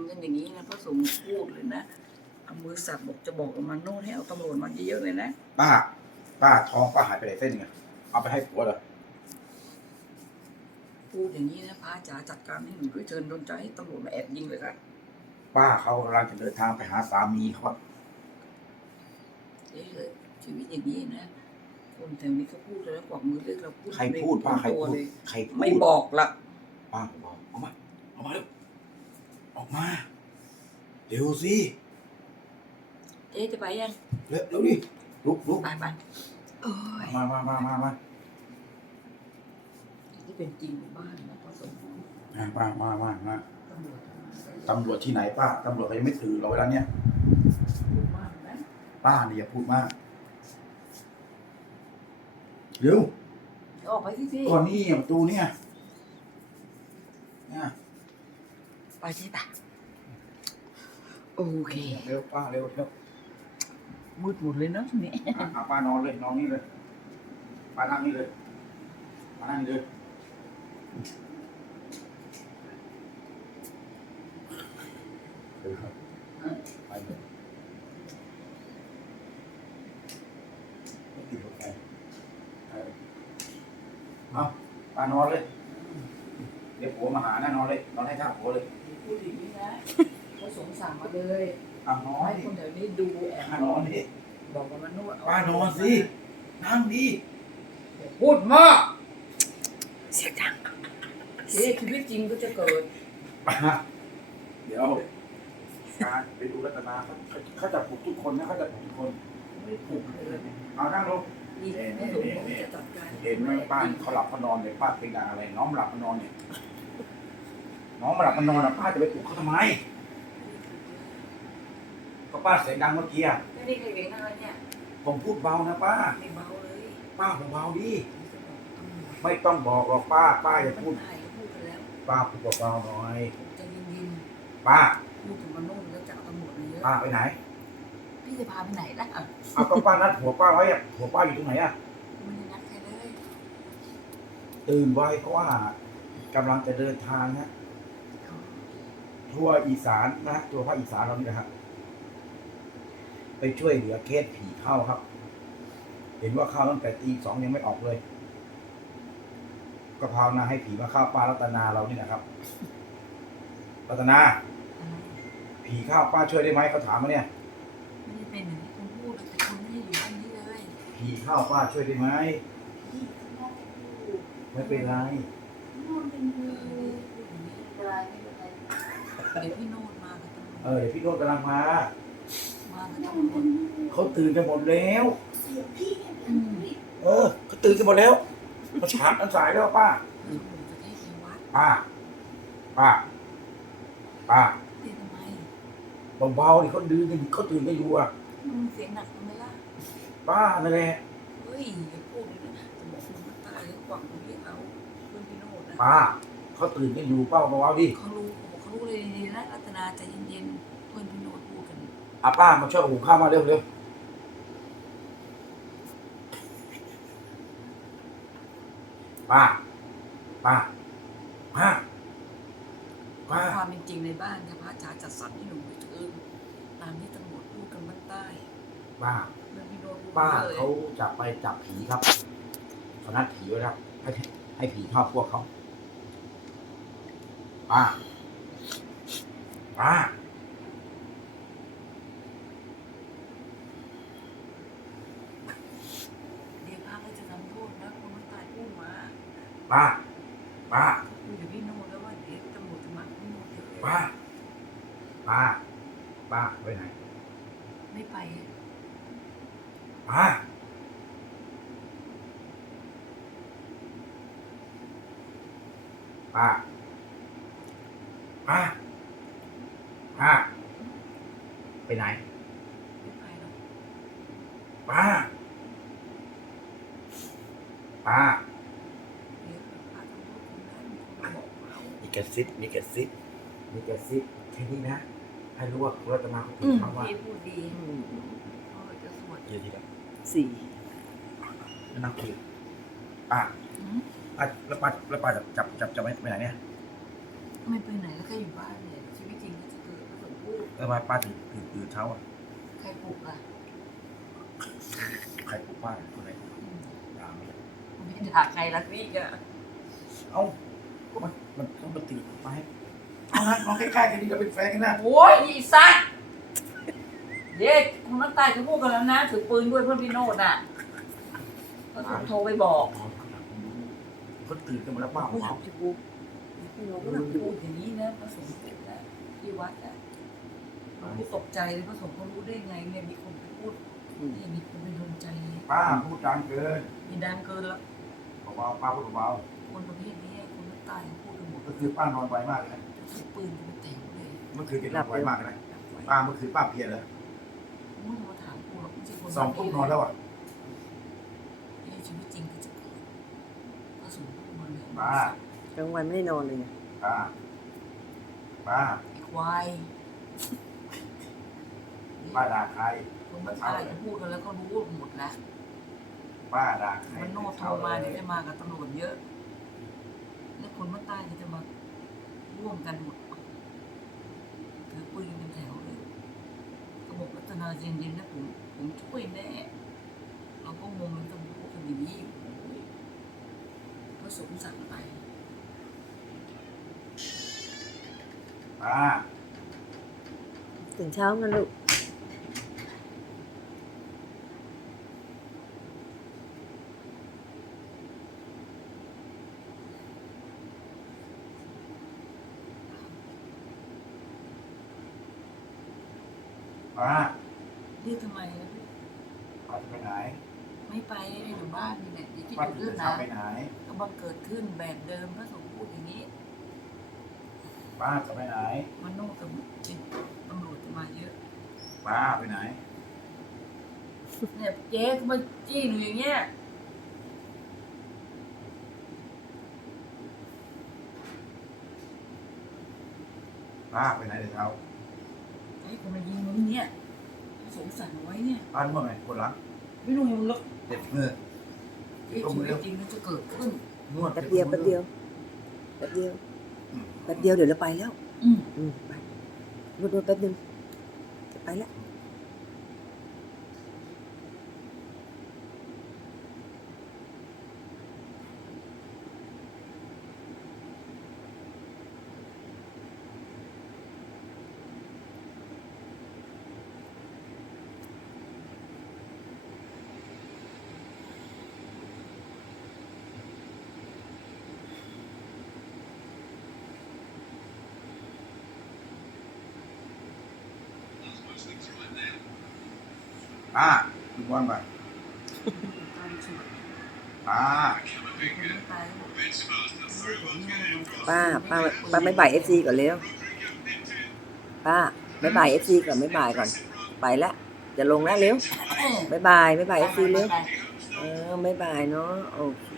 ำกันอย่างนี้นะพระสงฆ์พูดเลยนะเอามือสับบอกจะบอกกับมันโน่นให้เอาตำรวจมาเยอะๆเลยนะป้า ป้าทองป้าหายไปไหนเส้นไงเอาไปให้ผัวเหรอพูดอย่างนี้นะพระจ๋าจัดการให้หนูด้วยเชิญโดนใจให้ตำรวจมาแอบยิงเลยครับป้าเขากำลังจะเดินทางไปหาสามีเขาอะเอ้ยเลยชีวิตอย่างนี้นะคนแถวนี้เขาพูดเลยแล้วกวักมือเรียกเราพูดใครพูดป้าใครตัวพูดเลยใครพูดไม่บอกละป้าบอกออกมาออกมาเร็ว ออกมาเร็วสิเจ๊จะไปยังเร็วเร็วดิลุกลุกไปไปเอ้ยมามามามามาที่เป็นจริงของบ้านนะพระสงฆ์มามามามาตำรวจตำรวจที่ไหนป้าตำรวจเขายังไม่ตื่นเราเวลาเนี้ยพูดมากนะป้าเนี่ยอย่าพูดมากเร็วเดี๋ยวออกไปที่ที่ก่อนนี่ประตูเนี่ยเนี่ย ไปที่ตาโอเค เร็วป้าเร็วเร็วมืดหมดเลยเนอะทีนี้อะอะป้านอนเลยนอนนี่เลยป้านั่งนี่เลยป้านั่งนี่เลยเร็วครับไปเลยไม่ติดรถไฟเออเอาป้านอนเลย เดี๋ยวผัวมาหาแน่นอนเลยนอนให้ท่าผัวเลย พูดอย่างนี้นะเขาสงสารมาเลยอะนอนให้ดิคนแถวนี้ดูแอบป้านอนดิบอกกับมันนวดเป้านอนสินั่งดิพูดมากเสียงดังเอ๊ะชีวิตจริงก็จะเกิดป้าเดี๋ยวการไปดูรัตนาเขาเขาจะปลุกทุกคนนะเขาจะปลุกทุกคนไม่ผูกเลยเอานั่งลง นี่พระสงฆ์บอกจะจัดการเห็นไหมป้าเขาหลับเขานอนเลยป้าเป็นงานอะไรน้องหลับมานอนเนี่ย น้องมาหลับมานอนอะป้าจะไปปลุกเขาทำไม ก็ป้าเสียงดังเมื่อกี้อะไม่ได้เคยเห็นอะไรเนี่ยผมพูดเบานะป้า ไม่เบาเลยป้าผมเบาดิไม่ต้องบอกหรอกป้า ป้าอย่าพูดได้พูดกันแล้วป้าพูดเบาๆหน่อยจะยินป้า ๆพูดถึงมันนู่นแล้วจะเอาตำรวจมาเยอะป้าไปไหน พี่จะพาไปไหนล่ะเอาก็ป้านัดหัวป้าไว้อะหัวป้าอยู่ตรงไหนอะไม่ได้นัดใครเลยตื่นไว้เพราะว่ากำลังจะเดินทางนะ ทั่วอีสานนะทั่วภาคอีสานเรานี่นะครับ ไปช่วยเหลือเคสผีเข้าครับ เห็นว่าเข้าตั้งแต่ตีสองยังไม่ออกเลยก็ภาวนาให้ผีมาเข้าป้ารัตนาเรานี่นะครับ รัตนา ผีเข้าป้าช่วยได้ไหมเขาถามมาเนี่ยไม่ได้เป็นอย่างที่คุณพูดแต่คุณไม่ได้อยู่บ้านนี้เลยผีเข้าป้าช่วยได้ไหมพี่ข้างนอกพูดไม่เป็นไรโน่นเป็นมือพูดอย่างนี้ไม่เป็นไรไม่เป็นไร เดี๋ยวพี่โน่นมากับตำรวจเออเดี๋ยวพี่โนนกำลังมามากับตำรวจเขาตื่นกันหมดแล้วอืมเออเขาตื่นกันหมดแล้วมาฉาบอันสายแล้วป้าตำรวจจะได้ที่วัดป้า ป้า ป้าเรียกทำไมเบาๆดิเขาดื่นกันเขาตื่นกันอยู่อะมันเสียงหนักทำไมล่ะ ป้านั่นแหละ เฮ้ยอย่าพูดเลยนะจะบอกคุณมันตายแล้วกวักมือเรียกเอาเพื่อนพี่โน่นนะป้าเขาตื่นกันอยู่ป้าเบาๆดิเขารู้เขารู้เล ยดีๆนะรัตนาใจเย็นๆเพื่อนพี่โน้ตพูดกันอะป้ามาช่วยหุงข้าวมาเร็วเร็วป้าป้าป้าป้าความเป็นจริงในบ้านนะพระอาจารย์จัดสรรให้หนูไปเถินตามที่ตำรวจพูดกันบ้านใต้ป้าเรื่องพี่โน้ตพูดป้าเลยเขาจะไปจับผีครับเขานัดผีไว้แล้วให้ให้ผีเข้าพวกเขาป้า ป้าเดี๋ยวพระก็จะทำโทษนะคนบ้านใต้พูดมาป้าป้าคุยกับพี่โน้ตแล้วว่าเดี๋ยวตำรวจจะมาพี่โน้ตเยอะเลยป้าป้าป้าไปไหนไม่ไปป้าป้าป้า ป้า ไปไหนไม่ไปหรอกป้า ป้า เดี๋ยวพระทำโทษคุณนะมีคนมาบอกเรามีกระซิบมีกระซิบมีกระซิบแค่นี้นะ ให้รู้ว่าคุณรัตนาเขาพูอืดมคำว่าพี่พูดดีเขาจะสวดเยอะทีเดียวสี่นั่งคุยป้าอืมป้าแล้วป้าแล้วป้าจะจับจับจะไปไปไหนเนี่ย ไม่ไปไหนแล้วก็อยู่บ้านเนี่ยชีวิตจริงก็จะเกิ ทำไมป้าถึงตื่นตื่นเช้าอะใครปลุกอะใครปลุกป้าคนไหนอืมด่าไหมไม่ด่าใครรักนี่อะเอ้าก็มันมันต้องมาตื่นมาให้เอานะน้องใกล้ๆกันนี่เราเป็นแฟนกันนะโอ้ยอีสัตว์เด็กคุณน้ำตาลจะพูดกันแล้วนะถือปืนด้วยเพื่อนพี่โนดน่ะก็โทรไปบอกเขาตื่นกันหมดแล้วป้าพูดเขาที่กูพี่โนก็แบบพูดอย่างนี้นะพระสงฆ์นะที่วัดอะ กูตกใจเลยพระสงฆ์เขารู้ได้ไงเนี่ยมีคนไปพูดนี่มีคนไปโดนใจเลยป้าพูดดังเกินมีดังเกินแล้วเบาๆป้าพูดเบาคนประเภทนี้คนน้ำตาลพูดกันหมดๆก็คือป้านอนไวมากเลยถือปืนกูแต่งเลยเมื่อคืนแกนอนไวมากเลยป้าเมื่อคืนป้าเพลียเลยมึงมาถามกูหรอกไม่ใช่คนสองทุ่มนอนแล้วอะในชีวิตจริงก็จะเกิดพระสงฆ์พูดมาเลยป้ากลางวันไม่ได้นอนเลยไงป้าป้าไอ้ควาย ป้าด่าใครคนน้ำตาลจะพูดกันแล้วก็รู้หมดนะป้าด่าใครมันโนดโทรมาเดี๋ยวจะมากับตำรวจเยอะ แล้วคนมาใต้ก็จะมาร่วมกันหมดถือปืนเป็นแถวเลยก็บอกรัตนาเย็นๆนะผมผมช่วยแน่เราก็งงมันต้องพูดกันอย่างนี้โอ้ยก็สงสารไป ป้าตื่นเช้างั้นลูก ป้าเรียกทำไมอะพี่ป้าจะไปไหนไม่ไปอยู่บ้านนี่แหละอย่าคิดป้าถึงตื่เรื่อนงเช้านะไปไหนก็บังเกิดขึ้นแบบเดิมพระสงฆ์พูดอย่างนี้ ป้าจะไปไหนมันโน่กับจิตตำรวจจะมาเยอะป้าไปไหนเนี่ยเจ๊ก็มาจี้หนูอย่างเงี้ยป้าไปไหนเดี๋ยวเช้า ไอ้คนมายิงมึงเนี่ย สงสารเอาไว้เนี่ยป้านึกว่าไงคนหลังไม่รู้ยังมึงแล้วเจ็บมือไอ้ชีวิตจริงมันจะเกิดขึ้นนวดแป๊บเดียวแป๊บเดียวแป๊บเดียวอืมแป๊บเดียวเดี๋ยวเราไปแล้ว อืมอืมไปรถรถแป๊บนึงจะไปแล้ว ป้าดูบอลไปป้าป้าป้าป้าไม่บ่ายเอฟซีก่อนเร็วป้าไม่บ่ายเอฟซีก่อนไม่บ่ายก่อน ไปแล้วจะลงแล้วเร็วไม่บ่ายไม่บ่ายเอฟซีเร็วเออไม่บ่ายเนาะโอเค